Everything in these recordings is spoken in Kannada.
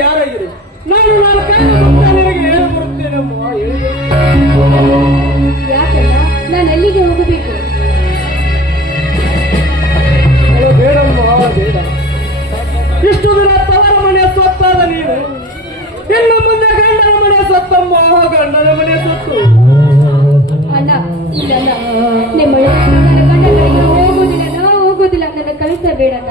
ಯಾರಾಗಿರಿ? ನಾನು ನನ್ನ ನಿನಗೆ ನಾನು ಹೋಗಬೇಕು? ಬೇಡಮ್ಮ ಬೇಡ ಇಷ್ಟು ದಿನ ತವರ ಮನೆ ಸ್ವತ್ತಾದ ನೀನು? ಇನ್ನು ಮುಂದೆ ಗಂಡನ ಮನೆ ಸತ್ತಮ್ಮ. ಗಂಡನ ಮನೆ ಸತ್ತು. ಅಣ್ಣ ಇಲ್ಲಣ್ಣ ನಿಮ್ಮ ನನ್ನ ಗಂಡಗಳಿಗೆ ಹೋಗೋದಿಲ್ಲ ಹೋಗೋದಿಲ್ಲ ನನ್ನ ಕಳಿಸಬೇಡಣ್ಣ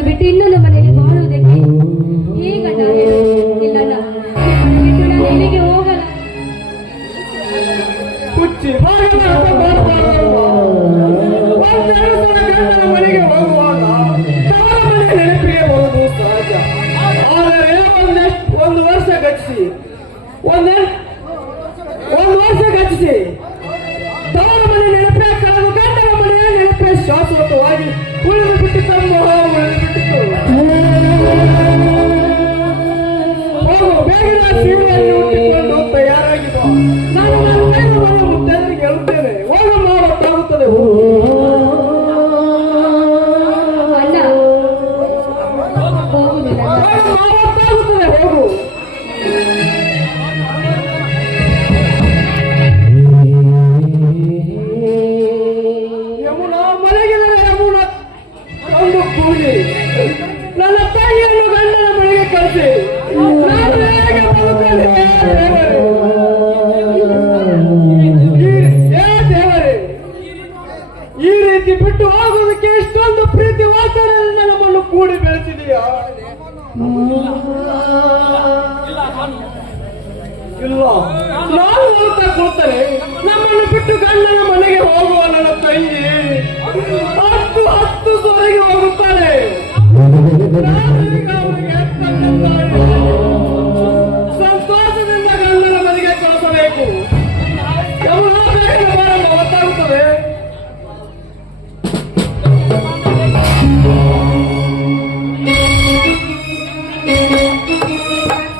ಮನೆಯನ್ನು ಬಿಟ್ಟು ಇನ್ನೊಂದು ಮನೆಯಲ್ಲಿ ಬಾಳುವುದಕ್ಕೆ ಹೇಗಣ್ಣ ಹೇಳು? ಬಿಟ್ಟು ನಾನು ಎಲ್ಲಿಗೆ ಹೋಗಲ್ಲ? ಆದರೆ ಒಂದು ವರ್ಷ ಗತಿಸಿ ಒಂದೇ ಒಂದು ವರ್ಷ ತವರ ಮನೆ ನೆನಪೇ ಕಾಲ ಮನೆಯ ನೆನಪೇ ಶಾಶ್ವತವಾಗಿ ಕಳಿಸಿ ನಾನು ಹೇಗೆ? ಈ- ರೀತಿ ಬಿಟ್ಟು ಹೋಗೋದಕ್ಕೆ ಇಷ್ಟೊಂದು ಪ್ರೀತಿ ವಾಸನೆಯಿಂದ ನಮ್ಮನ್ನು ಕೂಡಿ ಬೆಳೆಸಿದೀಯಾ. ಇಲ್ಲ ನಾನು ನೋಡ್ತಾ ಕೂತರೆ ನಮ್ಮನ್ನು ಬಿಟ್ಟು ಗಂಡನ ಮನೆಗೆ ಹೋಗುವ